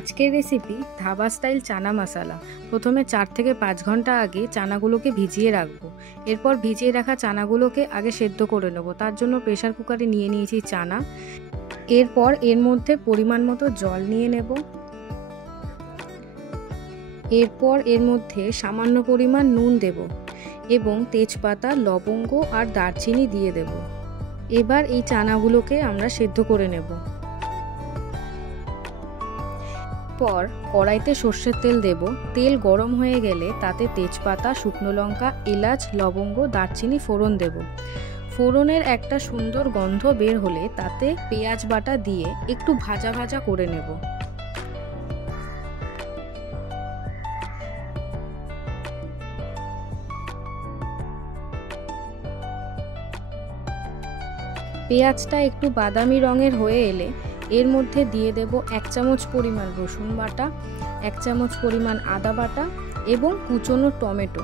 আজকের recipe dhaba style chana masala. প্রথমে 4 থেকে 5 ঘন্টা আগে চানাগুলোকে ভিজিয়ে রাখবো। এরপর ভিজিয়ে রাখা চানাগুলোকে আগে সেদ্ধ করে নেব। তার জন্য প্রেসার কুকারে নিয়ে নিয়েছি চানা। এরপর এর মধ্যে পরিমাণ মতো জল নিয়ে নেব। এরপর এর মধ্যে সামান্য পরিমাণ নুন দেব এবং তেজপাতা, লবঙ্গ আর দারচিনি দিয়ে দেব। এবার এই চানাগুলোকে আমরা সেদ্ধ করে নেব। পর কড়াইতে সর্ষের তেল দেব। তেল গরম হয়ে গেলে তাতে তেজপাতা, শুকনো লঙ্কা, এলাচ, লবঙ্গ, দারচিনি ফোড়ন দেব। ফোড়নের একটা সুন্দর গন্ধ বের হলে তাতে পেঁয়াজ বাটা দিয়ে একটু ভাজা ভাজা করে নেব। পেঁয়াজটা একটু বাদামি রঙের হয়ে এলে এর মধ্যে দিয়ে দেব 1 চামচ পরিমাণ রসুন বাটা, 1 চামচ পরিমাণ আদা বাটা এবং কুচনো টমেটো।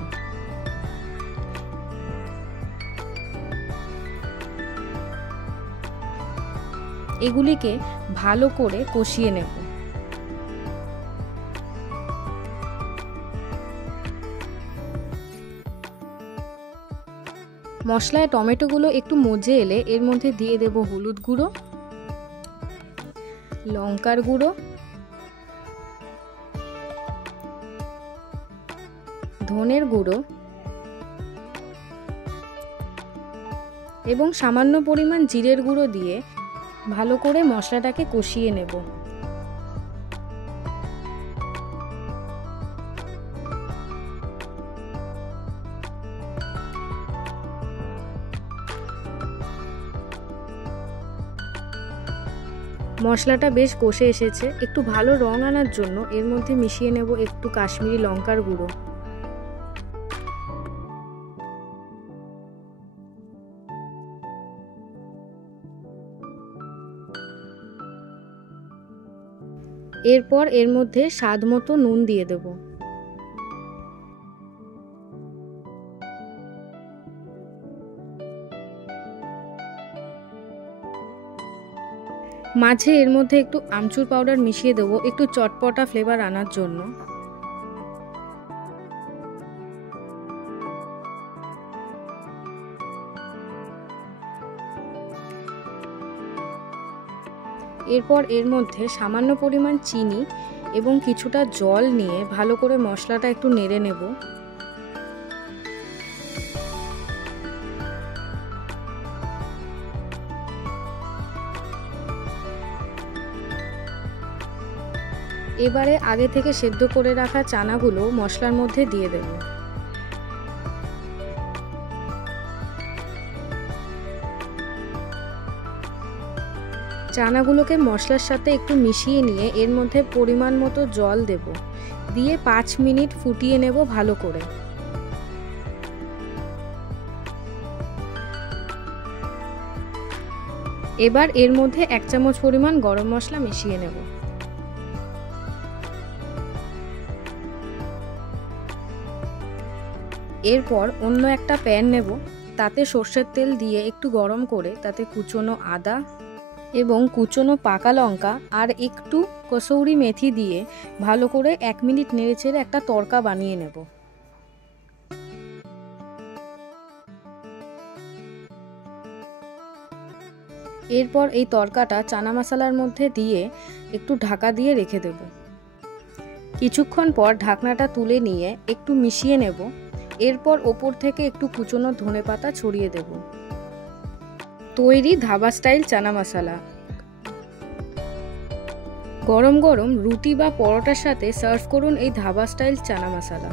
এগুলিকে ভালো করে কষিয়ে নেব। মশলায় টমেটোগুলো একটু মজে এলে এর মধ্যে দিয়ে দেব হলুদ গুঁড়ো, লঙ্কার গুঁড়ো, ধনের গুঁড়ো এবং সামান্য পরিমাণ জিরের গুঁড়ো দিয়ে ভালো করে মশলাটাকে কষিয়ে নেব। মশলাটা বেশ কষে এসেছে। একটু ভালো রং আনার জন্য এর মধ্যে মিশিয়ে নেব একটু কাশ্মীরি লঙ্কার গুঁড়ো। এরপর এর মধ্যে স্বাদ মতো নুন দিয়ে দেব। মাঝে এর মধ্যে একটু আমচুর পাউডার মিশিয়ে দেব একটু চটপটা ফ্লেভার আনার জন্য। এরপর এর মধ্যে সামান্য পরিমাণ চিনি এবং কিছুটা জল নিয়ে ভালো করে মশলাটা একটু নেড়ে নেব। এবারে আগে থেকে সেদ্ধ করে রাখা চানাগুলো মশলার মধ্যে দিয়ে দেব। চানাগুলোকে মশলার সাথে একটু মিশিয়ে নিয়ে এর মধ্যে পরিমাণ মতো জল দেব, দিয়ে 5 মিনিট ফুটিয়ে নেব ভালো করে। এবার এর মধ্যে 1 চামচ পরিমাণ গরম মশলা মিশিয়ে নেব। এরপর অন্য একটা প্যান নেব, তাতে সর্ষের তেল দিয়ে একটু গরম করে তাতে কুচনো আদা এবং কুচনো পাকা লঙ্কা আর একটু কসৌরি মেথি দিয়ে ভালো করে 1 মিনিট নেড়েচেড়ে একটা তড়কা বানিয়ে নেব। এরপর এই তড়কাটা চানা মশলার মধ্যে দিয়ে একটু ঢাকা দিয়ে রেখে দেব। কিছুক্ষণ পর ঢাকনাটা তুলে নিয়ে একটু মিশিয়ে নেব। এরপর ওপর থেকে একটু কুচনো ধনেপাতা ছড়িয়ে দেব। তৈরি ধাবা স্টাইল চানা মশলা। গরম গরম রুটি বা পরোটার সাথে সার্ভ করুন এই ধাবা স্টাইল চানা মশলা।